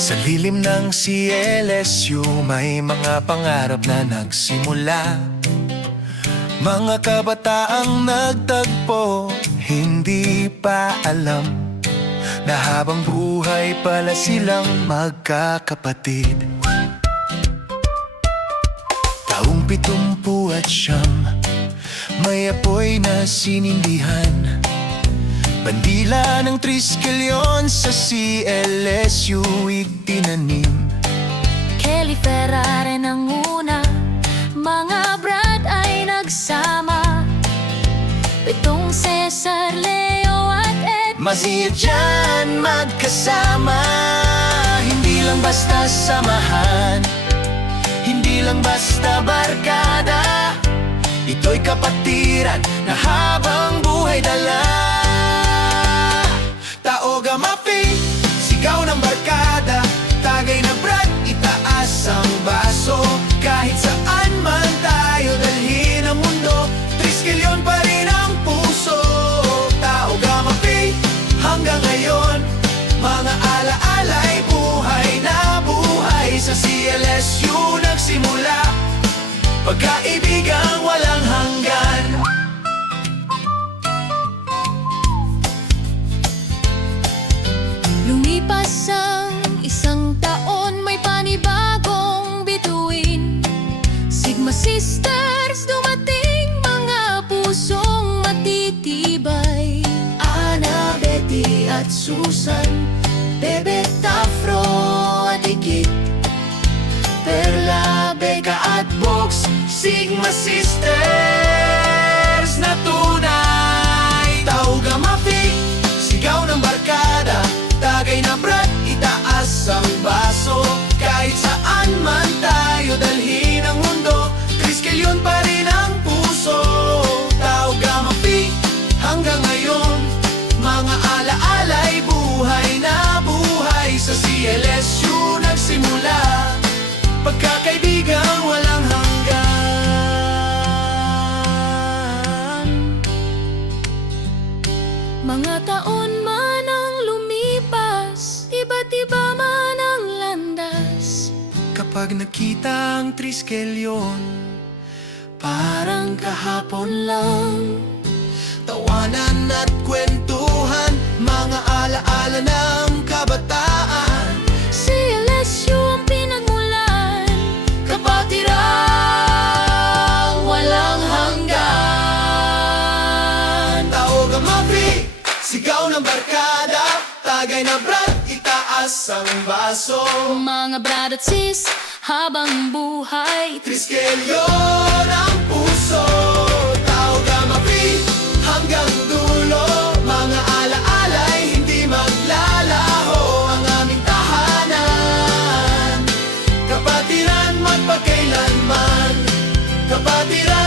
Sa lilim ng CLSU may mga pangarap na nagsimula. Mga kabataang nagtagpo, hindi pa alam na habang buhay pala silang magkakapatid. Taong 79, may apoy na sinindihan. Bandila ng Triskelion sa CLSU itinanim. Kelly Ferrare ang una, mga Brad ay nagsama. Pitong Cesar, Leo at Ed, Masaya dyan magkasama. Hindi lang basta samahan, hindi lang basta barkada. Ito'y kapatiran na habang buhay dala. Taoga Mapi, sigaw ng barkada. Tagay na Brad, itaas ang baso. Kahit saan man tayo dalhin ang mundo, Triskelion pa rin ang puso. Taoga Mapi, hanggang ngayon, mga alaala'y buhay na buhay. Sa CLSU nagsimula, pagkaibigang walang hanggan. lumipas ang isang taon, may panibagong bituin. Sigma Sisters dumating, mga pusong matitibay. Ana, Betty at Susan, Bebe, Tafro at Ikit, Perla, Becca at Box, Sigma Sisters na tunay. Taoga Mapi, sigaw ng barkada. Tagay na Brad, itaas ang baso. Kahit saan man tayo dalhin ang mundo, Triskelion pa rin ang puso. Taoga Mapi, hanggang ngayon, mga alaala'y buhay na buhay. Sa CLSU nagsimula, pagkakaibigang walang hanggan. mga taon man ang lumipas, iba't iba man ang landas. Kapag nakita ang Triskelion, parang kahapon lang. Tawanan at kwentuhan, mga alaala ng kabataan. CLSU ang pinagmulan, Kapatirang walang hanggan. Taoga Mapi, sigaw ng barkada. Tagay na Brad, itaas ang baso. mga Brad at Sis, habang buhay. Triskelion ang puso. Taoga Mapi, hanggang dulo. Mga alaala'y hindi maglalaho. Ang aming tahanan, kapatiran magpakailanman. Kapatiran